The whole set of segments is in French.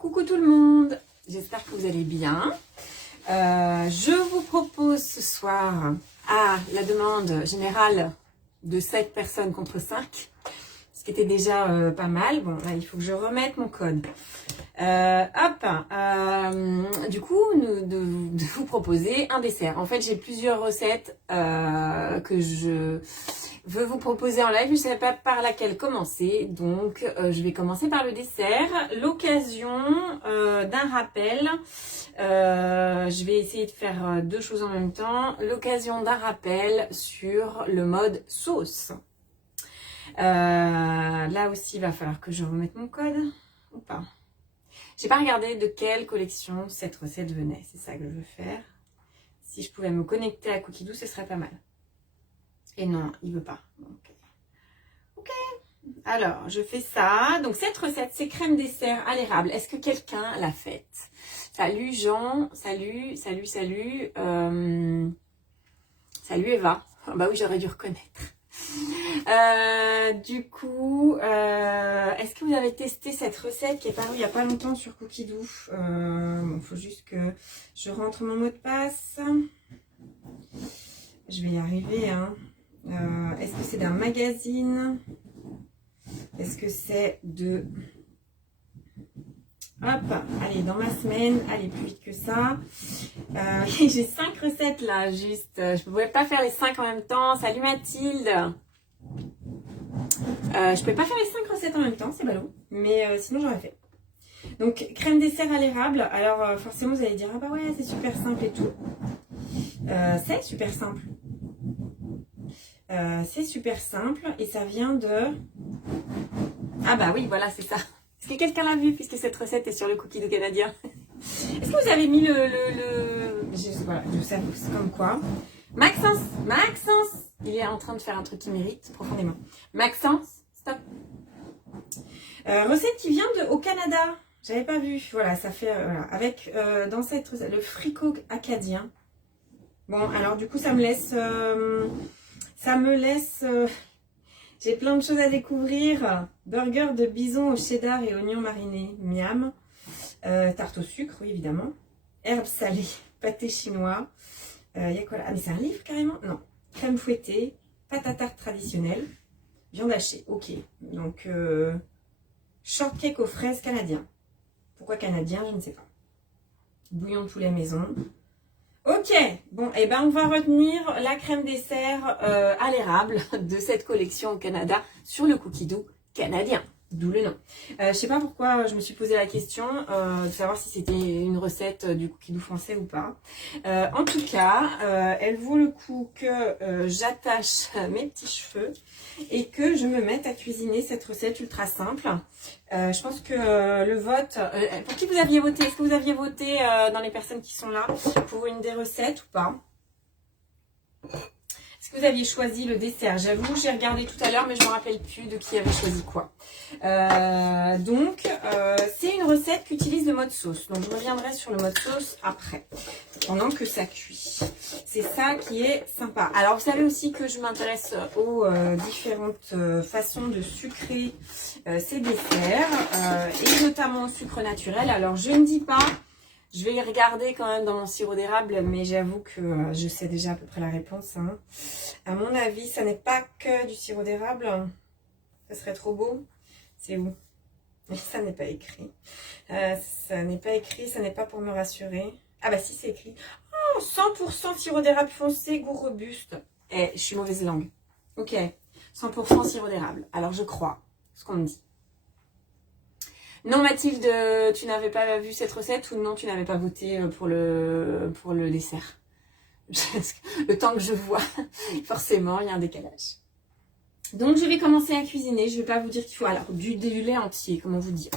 Coucou tout le monde, j'espère que vous allez bien. Je vous propose ce soir, à la demande générale de 7 personnes contre 5, ce qui était déjà pas mal. Bon, là, il faut que je remette mon code. Du coup, de vous proposer un dessert. En fait, j'ai plusieurs recettes que je veux vous proposer en live. Je ne sais pas par laquelle commencer. Donc, je vais commencer par le dessert. L'occasion d'un rappel. Je vais essayer de faire deux choses en même temps. L'occasion d'un rappel sur le mode sauce. Là aussi, il va falloir que je remette mon code ou pas. J'ai pas regardé de quelle collection cette recette venait. C'est ça que je veux faire. Si je pouvais me connecter à Cookie Doux, ce serait pas mal. Et non, il veut pas. Ok. Alors, je fais ça. Donc, cette recette, c'est crème dessert à l'érable. Est-ce que quelqu'un l'a faite? Salut Jean. Salut. Salut Eva. Oh, bah oui, j'aurais dû reconnaître. Du coup, est-ce que vous avez testé cette recette qui est parue il n'y a pas longtemps sur Cookie Doux? Bon, faut juste que je rentre mon mot de passe. Je vais y arriver, hein. Est-ce que c'est d'un magazine? Est-ce que c'est de... Hop, allez, dans ma semaine, allez, plus vite que ça. J'ai 5 recettes là, juste. Je ne pouvais pas faire les 5 en même temps. Salut Mathilde. Je ne pouvais pas faire les 5 recettes en même temps, c'est ballot. Mais sinon, j'aurais fait. Donc, crème dessert à l'érable. Alors, forcément, vous allez dire, ah bah ouais, c'est super simple et tout. C'est super simple. C'est super simple et ça vient de... Ah bah oui, voilà, c'est ça. Est-ce que quelqu'un l'a vu puisque cette recette est sur le Cookie Doux canadien? Est-ce que vous avez mis voilà, je sais, c'est comme quoi. Maxence, il est en train de faire un truc qui mérite profondément. Maxence, stop. Recette qui vient au Canada. J'avais pas vu. Voilà, ça fait voilà, avec dans cette recette le fricot acadien. Bon, alors du coup, ça me laisse. J'ai plein de choses à découvrir. Burger de bison au cheddar et oignons marinés, miam. Tarte au sucre, oui, évidemment. Herbes salées, pâté chinois. Il y a quoi là? Ah, mais c'est un livre carrément? Non. Crème fouettée, pâte à tarte traditionnelle, viande hachée. Ok. Donc, shortcake aux fraises canadien. Pourquoi canadien? Je ne sais pas. Bouillon de poulet maison. Ok, bon, et ben on va retenir la crème dessert à l'érable de cette collection au Canada sur le Cookie Doux canadien, d'où le nom. Je sais pas pourquoi je me suis posé la question de savoir si c'était une recette du Cookie Doux français ou pas. En tout cas, elle vaut le coup que j'attache mes petits cheveux et que je me mette à cuisiner cette recette ultra simple. Je pense que le vote... pour qui vous aviez voté? Est-ce que vous aviez voté dans les personnes qui sont là pour une des recettes ou pas? Est-ce que vous aviez choisi le dessert? J'avoue, j'ai regardé tout à l'heure, mais je ne me rappelle plus de qui avait choisi quoi. C'est une recette qui utilise le mode sauce. Donc, je reviendrai sur le mode sauce après, pendant que ça cuit. C'est ça qui est sympa. Alors, vous savez aussi que je m'intéresse aux différentes façons de sucrer ces desserts, et notamment au sucre naturel. Alors, je ne dis pas... Je vais y regarder quand même dans mon sirop d'érable, mais j'avoue que je sais déjà à peu près la réponse. Hein. À mon avis, ça n'est pas que du sirop d'érable. Ça serait trop beau. C'est où? Ça n'est pas écrit. Ça n'est pas écrit, ça n'est pas pour me rassurer. Ah bah si, c'est écrit. Oh, 100% sirop d'érable foncé, goût robuste. Eh, je suis mauvaise langue. Ok, 100% sirop d'érable. Alors je crois ce qu'on me dit. Non Mathilde, tu n'avais pas vu cette recette ou non, tu n'avais pas voté pour le dessert? Le temps que je vois, forcément, il y a un décalage. Donc je vais commencer à cuisiner. Je ne vais pas vous dire qu'il faut alors du lait entier, comment vous dire.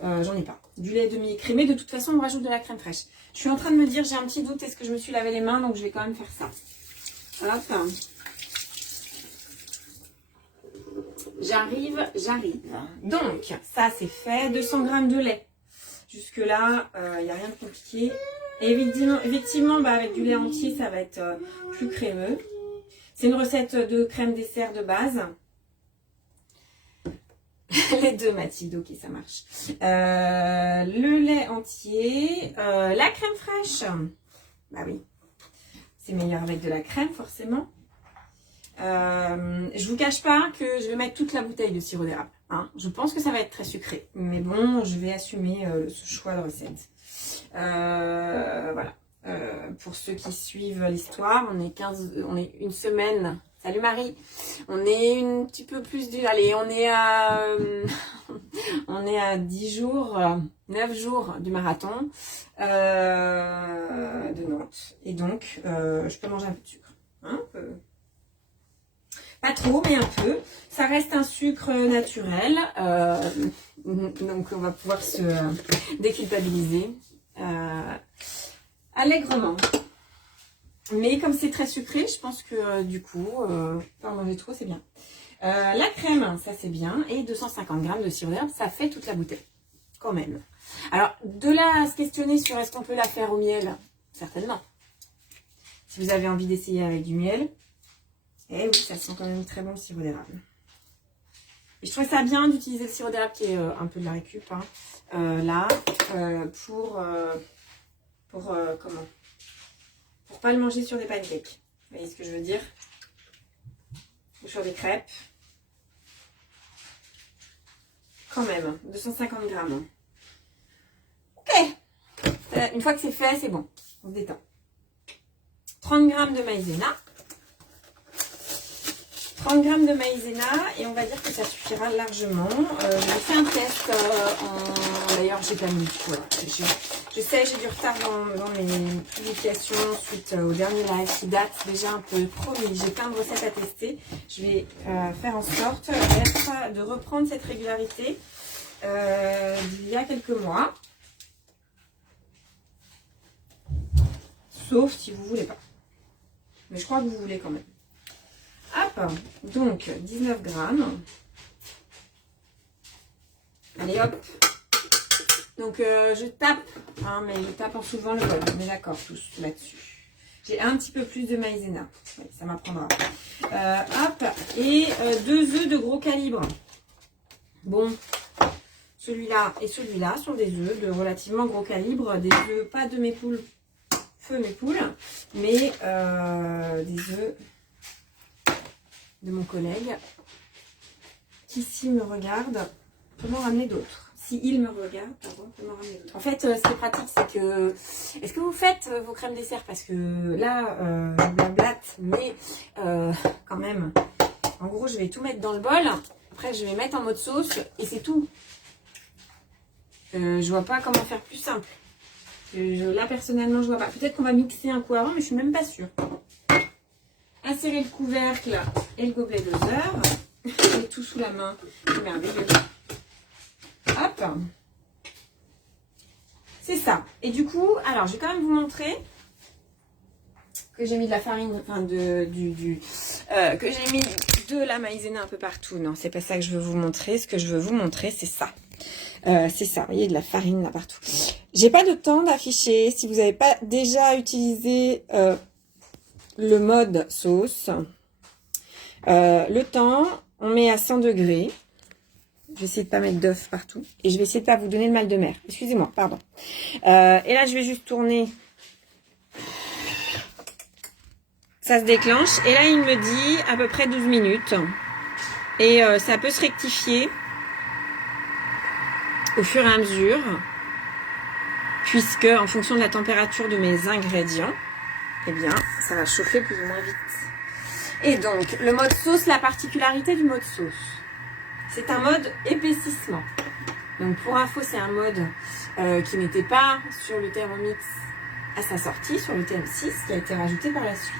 J'en ai pas. Du lait demi-écrémé, de toute façon on rajoute de la crème fraîche. Je suis en train de me dire, j'ai un petit doute, est-ce que je me suis lavé les mains, donc je vais quand même faire ça. Hop. J'arrive. Donc, ça c'est fait. 200 g de lait. Jusque là, il n'y a rien de compliqué. Et effectivement, bah, avec du lait entier, ça va être plus crémeux. C'est une recette de crème dessert de base. Les deux, Mathilde, ok, ça marche. Le lait entier, la crème fraîche. Bah oui, c'est meilleur avec de la crème, forcément. Je vous cache pas que je vais mettre toute la bouteille de sirop d'érable. Hein. Je pense que ça va être très sucré. Mais bon, je vais assumer ce choix de recette. Voilà. Pour ceux qui suivent l'histoire, on est une semaine. Salut Marie. On est un petit peu plus du. Allez, on est à 10 jours, 9 jours du marathon de Nantes. Et donc, je peux manger un peu de sucre. Hein, pas trop, mais un peu. Ça reste un sucre naturel. Donc, on va pouvoir se déculpabiliser allègrement. Mais comme c'est très sucré, je pense que du coup, pas en manger trop, c'est bien. La crème, ça c'est bien. Et 250 g de sirop d'érable, ça fait toute la bouteille. Quand même. Alors, de là à se questionner sur est-ce qu'on peut la faire au miel, certainement. Si vous avez envie d'essayer avec du miel. Eh oui, ça sent quand même très bon le sirop d'érable. Et je trouvais ça bien d'utiliser le sirop d'érable qui est un peu de la récup. Hein, là, pour pas le manger sur des pancakes. Vous voyez ce que je veux dire? Ou sur des crêpes. Quand même, 250 g. Ok. Une fois que c'est fait, c'est bon. On se détend. 30 g de maïzena. 30 g de maïzena et on va dire que ça suffira largement. J'ai fait un test d'ailleurs j'ai pas mis. Voilà. Je sais, j'ai du retard dans mes publications suite au dernier live qui date déjà un peu. Promis, j'ai plein de recettes à tester. Je vais faire en sorte de reprendre cette régularité d'il y a quelques mois. Sauf si vous voulez pas. Mais je crois que vous voulez quand même. Hop, donc 19 g. Allez hop. Donc je tape, hein, mais je tape en soulevant le bol. On est d'accord tous là-dessus. J'ai un petit peu plus de maïzena. Oui, ça m'apprendra. Hop, et 2 œufs de gros calibre. Bon, celui-là et celui-là sont des œufs de relativement gros calibre. Des œufs, pas de mes poules, feu mes poules, mais des œufs de mon collègue qui, s'il me regarde, peut m'en ramener d'autres. Si il me regarde, pardon, peut m'en ramener d'autres. En fait, ce qui est pratique, c'est que... Est-ce que vous faites vos crèmes dessert? Parce que là, je blablate, mais quand même, en gros, je vais tout mettre dans le bol. Après, je vais mettre en mode sauce et c'est tout. Je vois pas comment faire plus simple. Là, personnellement, je vois pas. Peut-être qu'on va mixer un coup avant, mais je suis même pas sûre. Insérer le couvercle et le gobelet doseur. J'ai tout sous la main. C'est merveilleux. Hop. C'est ça. Et du coup, alors, je vais quand même vous montrer que j'ai mis de la farine, enfin, que j'ai mis de la maïzena un peu partout. Non, c'est pas ça que je veux vous montrer. Ce que je veux vous montrer, c'est ça. C'est ça, vous voyez, de la farine là partout. J'ai pas de temps d'afficher. Si vous n'avez pas déjà utilisé le mode sauce, le temps, on met à 100 degrés. Je vais essayer de pas mettre d'œuf partout. Et je vais essayer de pas vous donner le mal de mer. Excusez-moi, pardon. Et là, je vais juste tourner. Ça se déclenche. Et là, il me dit à peu près 12 minutes. Et ça peut se rectifier au fur et à mesure. Puisque, en fonction de la température de mes ingrédients, eh bien, ça va chauffer plus ou moins vite. Et donc, le mode sauce, la particularité du mode sauce, c'est un mode épaississement. Donc, pour info, c'est un mode qui n'était pas sur le Thermomix à sa sortie, sur le TM6, qui a été rajouté par la suite.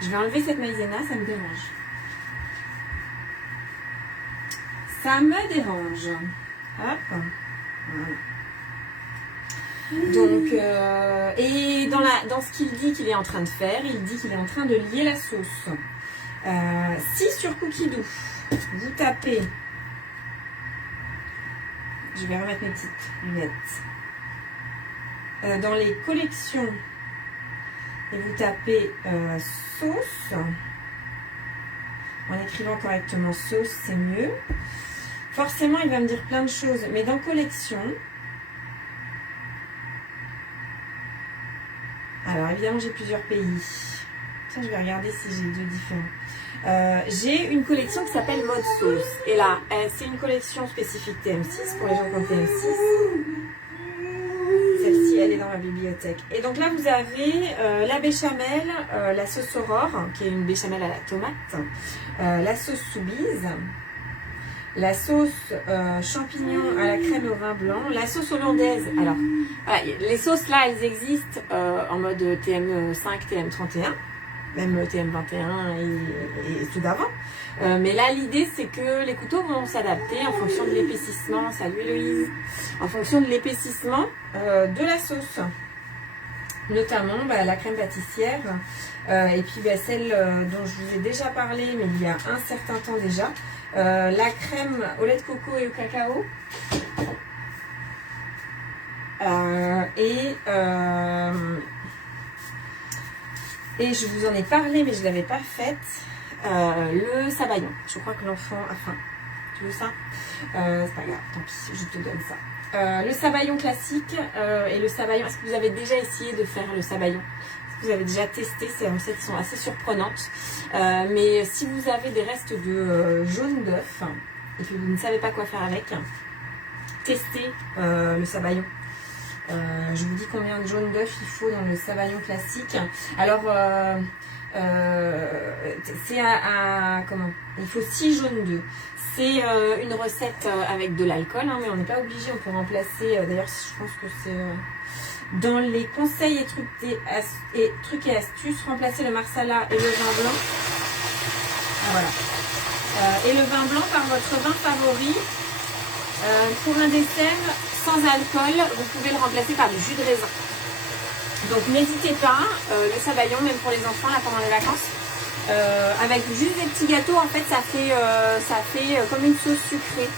Je vais enlever cette maïzena, ça me dérange. Ça me dérange. Hop. Voilà. Donc, et dans ce qu'il dit qu'il est en train de faire, il dit qu'il est en train de lier la sauce. Si sur Cookidoo, vous tapez, je vais remettre mes petites lunettes, dans les collections, et vous tapez sauce, en écrivant correctement sauce, c'est mieux. forcément, il va me dire plein de choses. Mais dans collection... Alors, évidemment, j'ai plusieurs pays. Tiens, je vais regarder si j'ai deux différents. J'ai une collection qui s'appelle Mode Sauce. Et là, c'est une collection spécifique TM6 pour les gens qui ont TM6. Celle-ci, elle est dans la bibliothèque. Et donc là, vous avez la béchamel, la sauce Aurore, qui est une béchamel à la tomate, la sauce Soubise, la sauce champignon à la crème au vin blanc, la sauce hollandaise. Alors, voilà, les sauces là, elles existent en mode TM5, TM31, même TM21 et ceux d'avant. Mais là, l'idée, c'est que les couteaux vont s'adapter en fonction de l'épaississement, salut Héloïse, en fonction de l'épaississement de la sauce. Notamment la crème pâtissière et puis celle dont je vous ai déjà parlé, mais il y a un certain temps déjà, la crème au lait de coco et au cacao. Et je vous en ai parlé, mais je ne l'avais pas faite. Le sabayon. Je crois que l'enfant a faim. Tu veux ça? C'est pas grave, tant pis, je te donne ça. Le sabayon classique et le sabayon. Est-ce que vous avez déjà essayé de faire le sabayon? Est-ce que vous avez déjà testé? Ces recettes sont assez surprenantes. Mais si vous avez des restes de jaune d'œuf et que vous ne savez pas quoi faire avec, testez le sabayon. Je vous dis combien de jaune d'œuf il faut dans le sabayon classique. Alors, c'est comment? Il faut 6 jaunes d'œufs. C'est une recette avec de l'alcool, hein, mais on n'est pas obligé. On peut remplacer. D'ailleurs, je pense que c'est dans les conseils et trucs et astuces, remplacer le marsala et le vin blanc. Ah, voilà. Et le vin blanc par votre vin favori. Pour un dessert sans alcool, vous pouvez le remplacer par du jus de raisin. Donc n'hésitez pas, le sabayon, même pour les enfants là pendant les vacances, avec juste des petits gâteaux, en fait ça fait comme une sauce sucrée,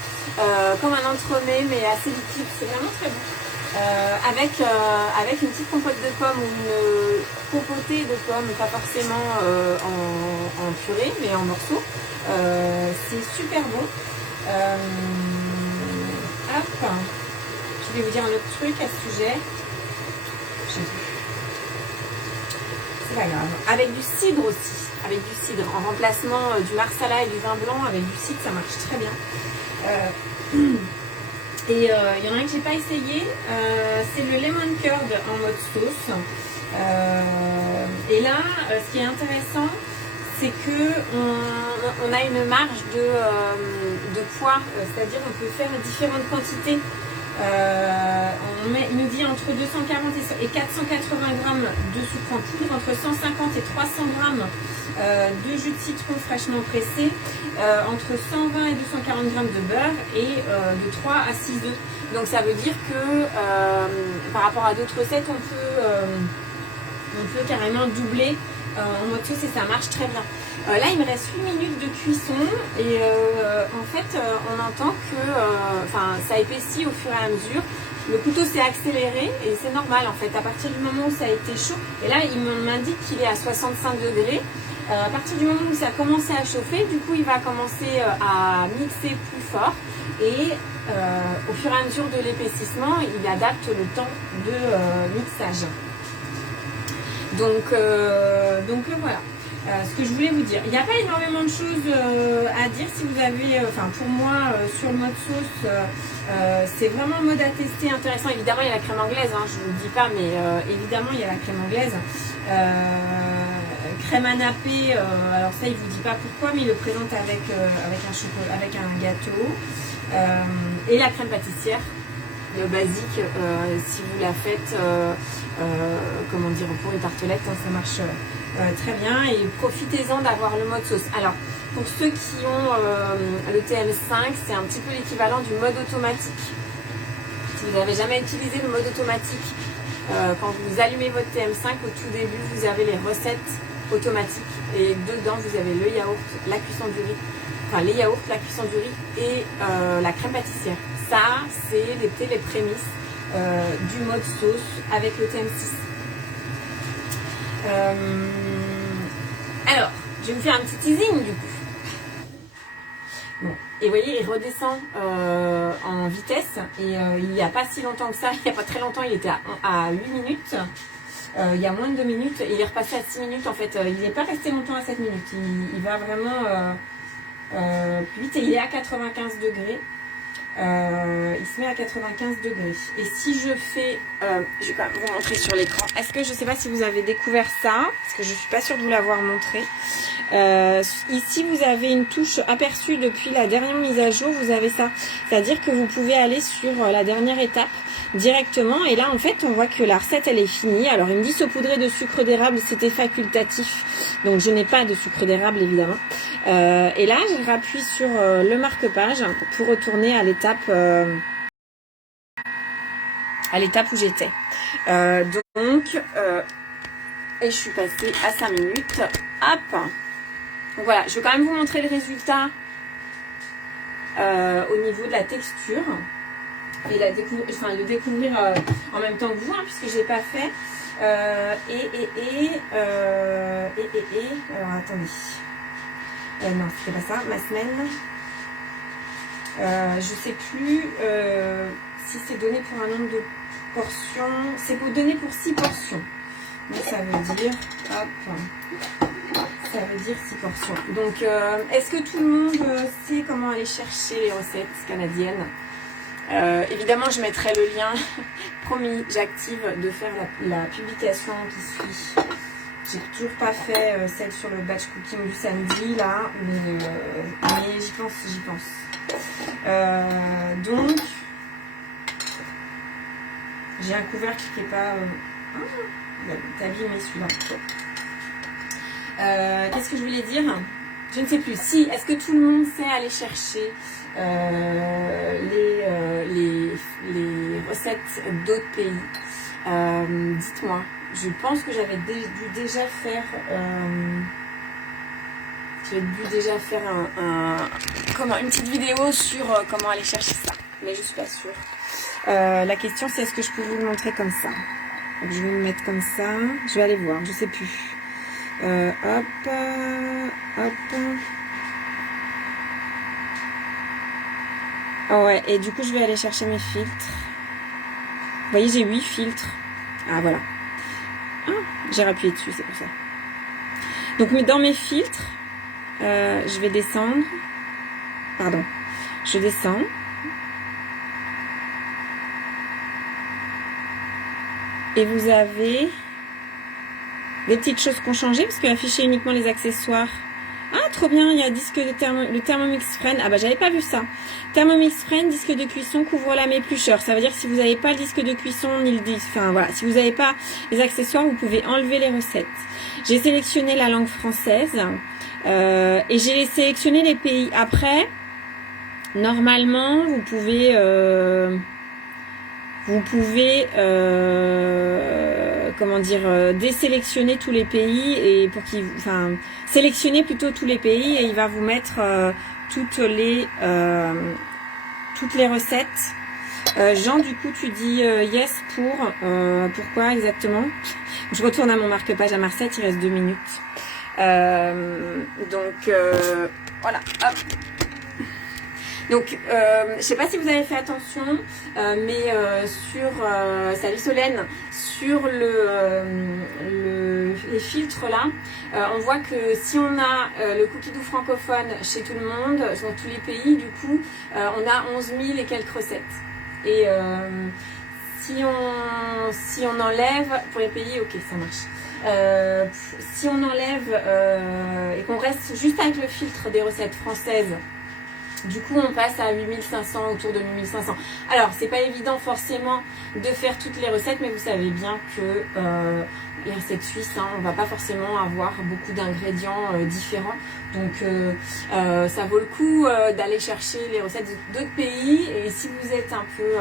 comme un entremets mais assez liquide, c'est vraiment très bon. Avec une petite compote de pommes ou une compotée de pommes, pas forcément en purée mais en morceaux, c'est super bon. Hop. Je vais vous dire un autre truc à ce sujet. C'est pas grave. Avec du cidre aussi. Avec du cidre. En remplacement du marsala et du vin blanc, avec du cidre, ça marche très bien. Et il y en a un que j'ai pas essayé. C'est le lemon curd en mode sauce. Et là, ce qui est intéressant, c'est que on a une marge de poids, c'est-à-dire on peut faire différentes quantités. Il nous dit entre 240 et 480 grammes de sucre en poudre, entre 150 et 300 grammes de jus de citron fraîchement pressé, entre 120 et 240 grammes de beurre et de 3 à 6 œufs. Donc ça veut dire que par rapport à d'autres recettes, on peut carrément doubler en mode sauce et ça marche très bien. Là, il me reste 8 minutes de cuisson et en fait, on entend que ça épaissit au fur et à mesure. Le couteau s'est accéléré et c'est normal en fait. À partir du moment où ça a été chaud, et là, il m'indique qu'il est à 65 degrés. À partir du moment où ça a commencé à chauffer, du coup, il va commencer à mixer plus fort et au fur et à mesure de l'épaississement, il adapte le temps de mixage. Donc voilà. Ce que je voulais vous dire, il n'y a pas énormément de choses à dire. Si vous avez, pour moi, sur le mode sauce, c'est vraiment un mode à tester intéressant. Évidemment, il y a la crème anglaise, hein, je ne vous le dis pas, mais évidemment, il y a la crème anglaise. Crème à napper, alors ça, il ne vous dit pas pourquoi, mais il le présente avec un gâteau. Et la crème pâtissière, le basique, si vous la faites, pour les tartelettes, hein, ça marche très bien. Et profitez-en d'avoir le mode sauce. Alors, pour ceux qui ont le TM5, c'est un petit peu l'équivalent du mode automatique. Si vous n'avez jamais utilisé le mode automatique, quand vous allumez votre TM5, au tout début, vous avez les recettes automatiques. Et dedans, vous avez le yaourt, la cuisson du riz, les yaourts, la cuisson du riz et la crème pâtissière. Ça, c'est les prémices du mode sauce avec le TM6. Alors, je vais vous faire un petit teasing du coup. Bon, Et vous voyez, il redescend en vitesse. Et il n'y a pas si longtemps que ça, il n'y a pas très longtemps, il était à 8 minutes. Il y a moins de 2 minutes. Il est repassé à 6 minutes en fait. Il n'est pas resté longtemps à 7 minutes. Il va vraiment plus vite. Et il est à 95 degrés. Il se met à 95 degrés. Et si je fais... je vais pas vous montrer sur l'écran. Est-ce que je sais pas si vous avez découvert ça, parce que je suis pas sûre de vous l'avoir montré. Ici, vous avez une touche aperçue depuis la dernière mise à jour. Vous avez ça. C'est-à-dire que vous pouvez aller sur la dernière étape directement. Et là, en fait, on voit que la recette, elle est finie. Alors, il me dit saupoudrer de sucre d'érable, c'était facultatif. Donc, je n'ai pas de sucre d'érable, évidemment. Et là, je rappuie sur le marque-page pour retourner à l'étape où j'étais. Et je suis passée à 5 minutes. Hop. Donc voilà, je vais quand même vous montrer le résultat au niveau de la texture. Et le découvrir en même temps que vous, hein, puisque je n'ai pas fait. Alors, attendez. Non, c'était pas ça, ma semaine. Je sais plus si c'est donné pour un nombre de portions. C'est donné pour 6 portions. Donc ça veut dire, hop, ça veut dire 6 portions. Donc, est-ce que tout le monde sait comment aller chercher les recettes canadiennes? Évidemment, je mettrai le lien. Promis, j'active de faire la publication qui suit. J'ai toujours pas fait celle sur le batch cooking du samedi là, mais j'y pense. Donc, j'ai un couvercle qui est pas... t'as abîmé celui-là. Qu'est-ce que je voulais dire? Je ne sais plus. Si, est-ce que tout le monde sait aller chercher les recettes d'autres pays? Dites-moi. Je pense que j'avais dû déjà faire une petite vidéo sur comment aller chercher ça, mais je suis pas sûre. La question c'est est-ce que je peux vous le montrer comme ça? Donc, je vais me mettre comme ça. Je vais aller voir, je sais plus. Hop. Oh ouais, et du coup je vais aller chercher mes filtres. Vous voyez, j'ai 8 filtres. Ah voilà. J'ai rappuyé dessus, c'est pour ça. Donc dans mes filtres, je vais descendre. Pardon. Je descends. Et vous avez des petites choses qui ont changé parce qu'il affichait uniquement les accessoires. Ah, trop bien, il y a le Thermomix Friend. Ah bah j'avais pas vu ça. Thermomix Friend, disque de cuisson, couvre-lame éplucheur. Ça veut dire que si vous n'avez pas le disque de cuisson ni le disque, enfin voilà, si vous n'avez pas les accessoires, vous pouvez enlever les recettes. J'ai sélectionné la langue française et j'ai sélectionné les pays. Après, normalement, vous pouvez désélectionner tous les pays et sélectionner plutôt tous les pays et il va vous mettre toutes les recettes. Jean, du coup, tu dis yes pour pourquoi exactement? Je retourne à mon marque-page à Marseille, il reste 2 minutes. Voilà. Hop. Donc, je sais pas si vous avez fait attention, mais salut Solène, sur les filtres là, on voit que si on a le cookie doux francophone chez tout le monde, dans tous les pays, du coup, on a 11 000 et quelques recettes. Et si on enlève, pour les pays, ok, ça marche. Si on enlève et qu'on reste juste avec le filtre des recettes françaises, du coup, on passe à 8500, autour de 8500. Alors, c'est pas évident forcément de faire toutes les recettes, mais vous savez bien que les recettes suisses, hein, on va pas forcément avoir beaucoup d'ingrédients différents. Donc, ça vaut le coup d'aller chercher les recettes d'autres pays. Et si vous êtes un peu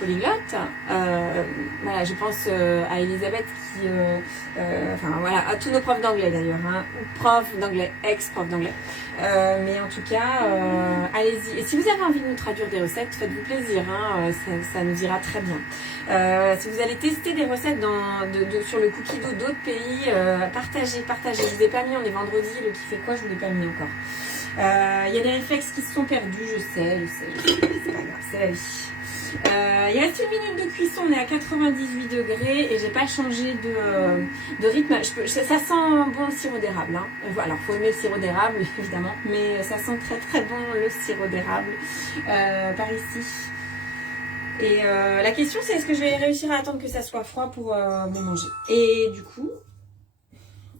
polyglotte, voilà, je pense à Elisabeth qui, à tous nos profs d'anglais d'ailleurs, hein, ou profs d'anglais, ex-profs d'anglais. Mais en tout cas, allez-y. Et si vous avez envie de nous traduire des recettes, faites-vous plaisir, hein, ça nous ira très bien. Si vous allez tester des recettes sur le cookie dough d'autres pays, partagez. Je vous ai pas mis, on est vendredi, le qui fait quoi, je vous l'ai pas mis encore. Il y a des réflexes qui se sont perdus, je sais, c'est pas grave, c'est la vie. Il reste 1 minute de cuisson, on est à 98 degrés et j'ai pas changé de rythme. Ça sent bon le sirop d'érable. Hein. Voilà, faut aimer le sirop d'érable évidemment, mais ça sent très très bon le sirop d'érable par ici. Et la question c'est est-ce que je vais réussir à attendre que ça soit froid pour me manger. Et du coup,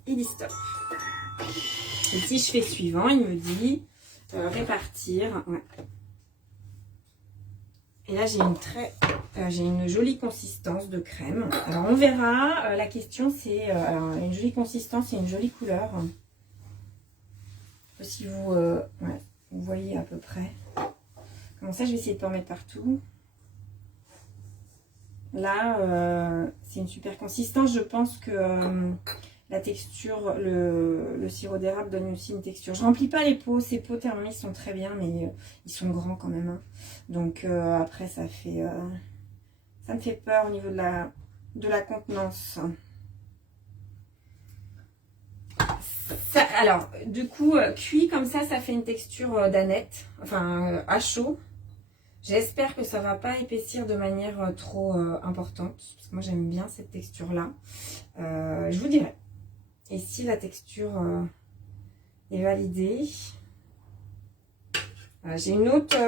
il dit stop. Et si je fais suivant, il me dit répartir. Ouais. Et là, j'ai une jolie consistance de crème. Alors, on verra. La question, c'est une jolie consistance et une jolie couleur. Si vous, ouais, vous voyez à peu près. Comme ça, je vais essayer de ne pas en mettre partout. Là, c'est une super consistance. Je pense que la texture, le sirop d'érable donne aussi une texture. Je ne remplis pas les pots. Ces pots thermos sont très bien, mais ils sont grands quand même. Hein. Donc après, ça me fait peur au niveau de la contenance. Alors, du coup, cuit comme ça fait une texture d'aneth, enfin à chaud. J'espère que ça ne va pas épaissir de manière trop importante, parce que moi j'aime bien cette texture-là. Je vous dirai. Et si la texture est validée, j'ai une autre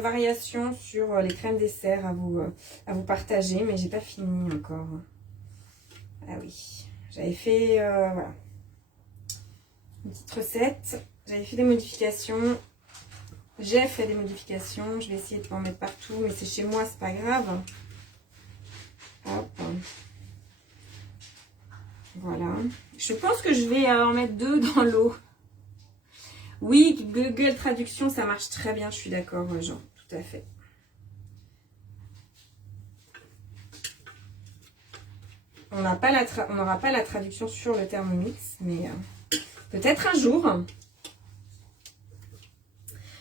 variation sur les crèmes dessert à vous partager, mais j'ai pas fini encore. Ah oui, j'avais fait voilà, une petite recette. J'avais fait des modifications. J'ai fait des modifications. Je vais essayer de pas en mettre partout, mais c'est chez moi, c'est pas grave. Hop. Voilà. Je pense que je vais en mettre 2 dans l'eau. Oui, Google Traduction, ça marche très bien, je suis d'accord, Jean, tout à fait. On n'aura pas la traduction sur le Thermomix, mais peut-être un jour.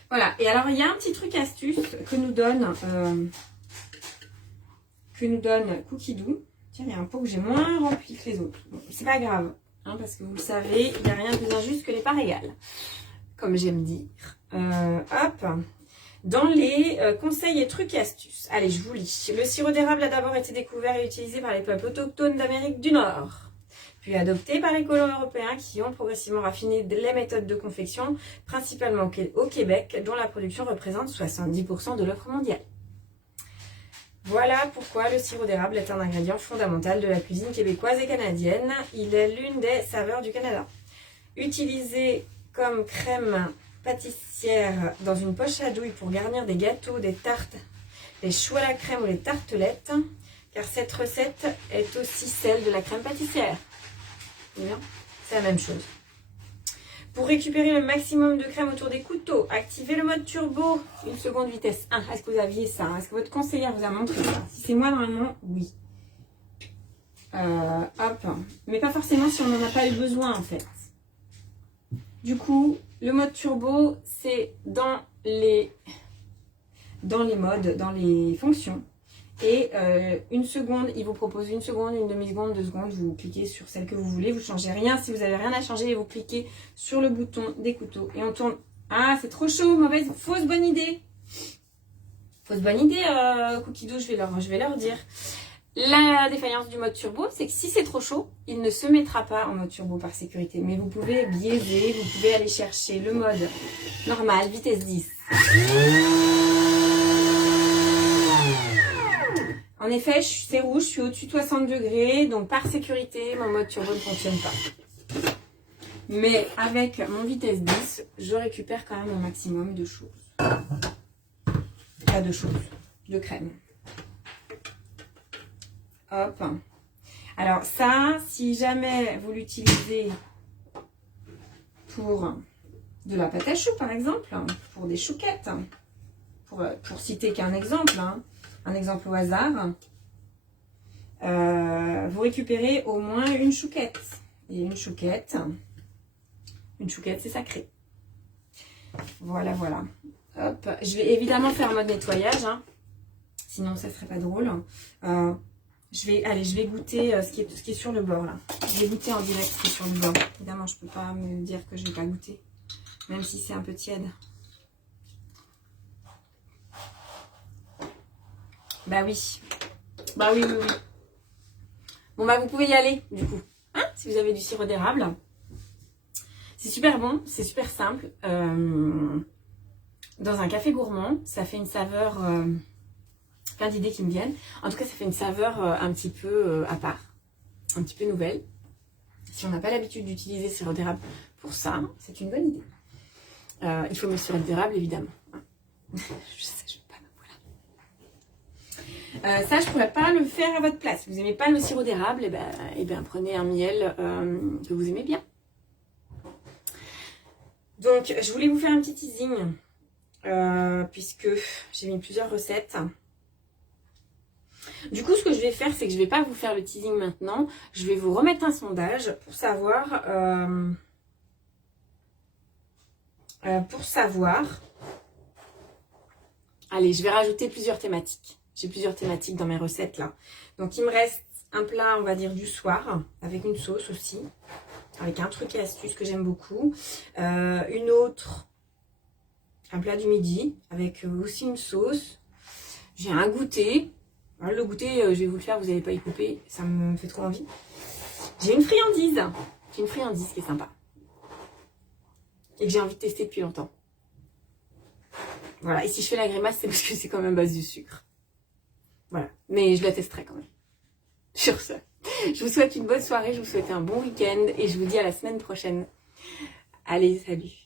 Voilà, et alors il y a un petit truc astuce que nous donne Cookie Doux. Tiens, il y a un pot que j'ai moins rempli que les autres. Bon, c'est pas grave, hein, parce que vous le savez, il n'y a rien de plus injuste que les parts égales, comme j'aime dire. Hop, dans les conseils et trucs et astuces. Allez, je vous lis. Le sirop d'érable a d'abord été découvert et utilisé par les peuples autochtones d'Amérique du Nord, puis adopté par les colons européens qui ont progressivement raffiné les méthodes de confection, principalement au Québec, dont la production représente 70% de l'offre mondiale. Voilà pourquoi le sirop d'érable est un ingrédient fondamental de la cuisine québécoise et canadienne. Il est l'une des saveurs du Canada. Utilisé comme crème pâtissière dans une poche à douille pour garnir des gâteaux, des tartes, des choux à la crème ou les tartelettes, car cette recette est aussi celle de la crème pâtissière. C'est la même chose. Pour récupérer le maximum de crème autour des couteaux, activez le mode turbo, 1 seconde vitesse 1. Est-ce que vous aviez ça? Est-ce que votre conseillère vous a montré ça? Si c'est moi, normalement, oui. Hop. Mais pas forcément si on n'en a pas eu besoin, en fait. Du coup, le mode turbo, c'est dans les modes, dans les fonctions. Et 1 seconde, il vous propose 1 seconde, 1 demi-seconde, 2 secondes. Vous cliquez sur celle que vous voulez. Vous ne changez rien. Si vous n'avez rien à changer, vous cliquez sur le bouton des couteaux. Et on tourne. Ah, c'est trop chaud. Mauvaise, fausse bonne idée. Fausse bonne idée, Cookie Doux, je vais leur dire. La défaillance du mode turbo, c'est que si c'est trop chaud, il ne se mettra pas en mode turbo par sécurité. Mais vous pouvez biaiser, vous pouvez aller chercher le mode normal, vitesse 10. En effet, c'est rouge, je suis au-dessus de 60 degrés, donc par sécurité, mon mode turbo ne fonctionne pas. Mais avec mon vitesse 10, je récupère quand même un maximum de choses. Pas de choses, de crème. Hop. Alors ça, si jamais vous l'utilisez pour de la pâte à choux par exemple, pour des chouquettes, pour citer qu'un exemple, hein, un exemple au hasard, vous récupérez au moins une chouquette. Et une chouquette c'est sacré. Voilà, voilà. Hop. Je vais évidemment faire en mode nettoyage, hein, sinon ça serait pas drôle. Je vais goûter ce qui est sur le bord là. Je vais goûter en direct ce qui est sur le bord. Évidemment, je peux pas me dire que je vais pas goûter. Même si c'est un peu tiède. Bah oui. Bah oui, oui, oui. Bon bah vous pouvez y aller du coup. Hein, si vous avez du sirop d'érable. C'est super bon, c'est super simple. Dans un café gourmand, ça fait une saveur... plein d'idées qui me viennent. En tout cas, ça fait une saveur un petit peu à part. Un petit peu nouvelle. Si on n'a pas l'habitude d'utiliser sirop d'érable pour ça, c'est une bonne idée. Il faut le sirop d'érable, évidemment. Je sais, je ne pas. Voilà. Ça, je ne pourrais pas le faire à votre place. Si vous n'aimez pas le sirop d'érable, eh ben, prenez un miel que vous aimez bien. Donc, je voulais vous faire un petit teasing, puisque j'ai mis plusieurs recettes. Du coup, ce que je vais faire, c'est que je ne vais pas vous faire le teasing maintenant. Je vais vous remettre un sondage pour savoir... Allez, je vais rajouter plusieurs thématiques. J'ai plusieurs thématiques dans mes recettes là. Donc, il me reste un plat, on va dire, du soir, avec une sauce aussi. Avec un truc et astuce que j'aime beaucoup. Une autre, un plat du midi, avec aussi une sauce. J'ai un goûter. Le goûter, je vais vous le faire, vous n'allez pas y couper. Ça me fait trop envie. J'ai une friandise. J'ai une friandise qui est sympa. Et que j'ai envie de tester depuis longtemps. Voilà, et si je fais la grimace, c'est parce que c'est quand même à base du sucre. Voilà, mais je la testerai quand même. Sur ce, je vous souhaite une bonne soirée, je vous souhaite un bon week-end et je vous dis à la semaine prochaine. Allez, salut!